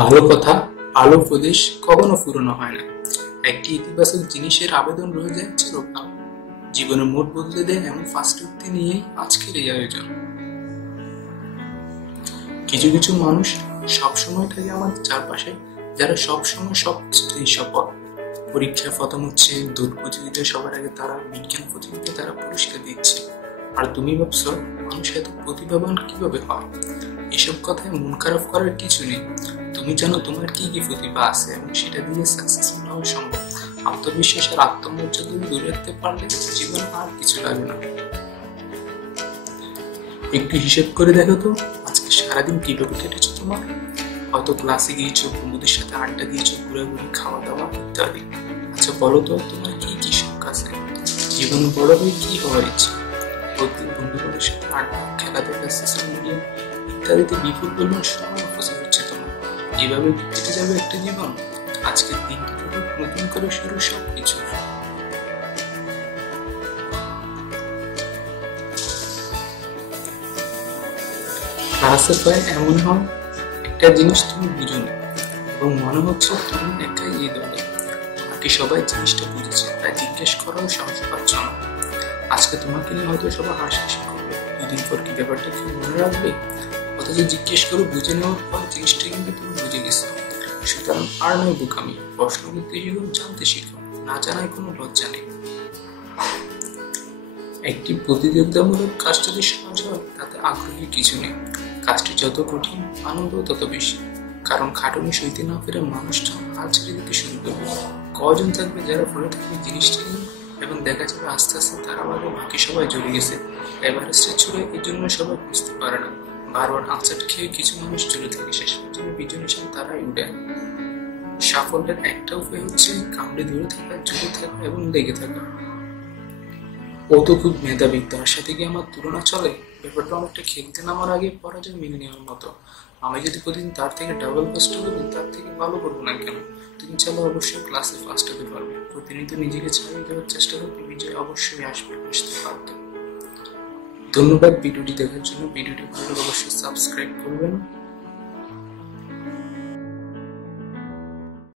ভালো কথা, ভালো উপদেশ কখনো পুরনো হয় না। একটি ইতিবাচক জিনিসের আবেদন রয়ে যায় চিরকাল। জীবনের মোড় বদলে দেয় এমন ফার্স্ট উক্তি নিয়েই আজকের এই আয়োজন। কিছু কিছু মানুষ সবসময় থাকে আমাদের চারপাশে, যারা সবসময় সবকিছুতেই সফল। পরীক্ষায় প্রথম হচ্ছে, দৌড় প্রতিযোগিতায় সবার আগে তারা, বিজ্ঞান প্রতিযোগিতায় তারা পুরস্কার দিচ্ছে। আর তুমি ভাবছো মানুষ এত প্রতিভাবান কিভাবে হয়? এসব কথায় মন খারাপ করার কিছু নেই। তুমি জানো তোমার কি কি প্রতিভা আছে এবং সেটা দিয়ে সাকসেসফুল হওয়া সম্ভব। আত্মবিশ্বাস আর আত্মমর্যাদা ধরে রাখতে পারলে জীবনে আর কিছু লাগে না। একটু হিসেব করে দেখো তো, আজকে সারাদিন কিভাবে কেটেছে তোমার? হয়তো ক্লাসে গিয়েছো, বন্ধুদের সাথে আড্ডা দিয়েছো, ঘুরাঘুরি, খাওয়া দাওয়া ইত্যাদি। আচ্ছা বলো তো, তোমার কি কি শখ আছে? জীবনে বড় হয়ে কি হওয়ার ইচ্ছে? প্রত্যেক বন্ধুদের সাথে আড্ডা, খেলাধুলা, সোশ্যাল মিডিয়া ইত্যাদিতে বিপুল পরিমাণ সময় অপচয় হচ্ছে তোমার। এভাবে কেটে যাবে একটা জীবন। আজকের দিনটা থেকে নতুন করে শুরু সবকিছু। ক্লাসে প্রায় এমন হয় একটা জিনিস তুমি বুঝো না এবং মনে হচ্ছে তুমি একাই এই দলে। বাকি সবাই জিনিসটা বুঝেছে, তাই জিজ্ঞেস করাও সাহস পাচ্ছ না। আজকে তোমাকে নিয়ে হয়তো সবাই হাসাহাসি করবে, দুদিন পর কি ব্যাপারটা কি মনে রাখবে? অথচ জিজ্ঞেস করে বুঝে নেওয়ার পর জিনিসটা কিন্তু তুমি বুঝে গেছো। সুতরাং আর নয় বোকামি, প্রশ্ন করতে শিখো, জানতে শিখো, না জানায় কোনো লজ্জা নেই। একটি প্রতিযোগিতামূলক কাজ যদি সহজ হয় তাতে আগ্রহী কিছু নেই। কাজটি যত কঠিন, আনন্দ তত বেশি। কারণ খাটুনি সইতে না পেরে মানুষ যখন হাল ছেড়ে দিতে শুরু করবে, কজন থাকবে যারা পড়ে থাকবে জিনিসটা নিয়ে, এবং দেখা যাবে আস্তে আস্তে তারা ভাবে বাকি সবাই জড়ে গেছে। এভারেস্টের ছুড়ে এই জন্য সবাই বুঝতে পারে না। বারবার আঁচাট খেয়ে কিছু মানুষ চলে থাকে, শেষ পর্যন্ত বিজয় হিসেবে তারাই উঠে। সাফল্যের একটা উপায় হচ্ছে কামড়ে ধরে থাকা, জুড়ে থাকা এবং লেগে থাকা। ও তো খুব মেধাবী, তার সাথে কি আমার তুলনা চলে? ব্যাপারটা অনেকটা খেলতে নামার আগে পরাজয় মেনে নেওয়ার মতো। আমি যদি প্রতিদিন তার থেকে ডাবল ফার্স্ট করি, তার থেকে ভালো করবো না কেন? তুমি চাইলে অবশ্যই ক্লাসে ফার্স্ট হতে পারবে। প্রতিনিয়ত নিজেকে ছাড়িয়ে দেওয়ার চেষ্টা করবে, বিজয় অবশ্যই আসবে, বুঝতে পারবে। ধন্যবাদ ভিডিওটি দেখার জন্য। ভিডিওটি ভালো লাগলে অবশ্যই সাবস্ক্রাইব করবেন।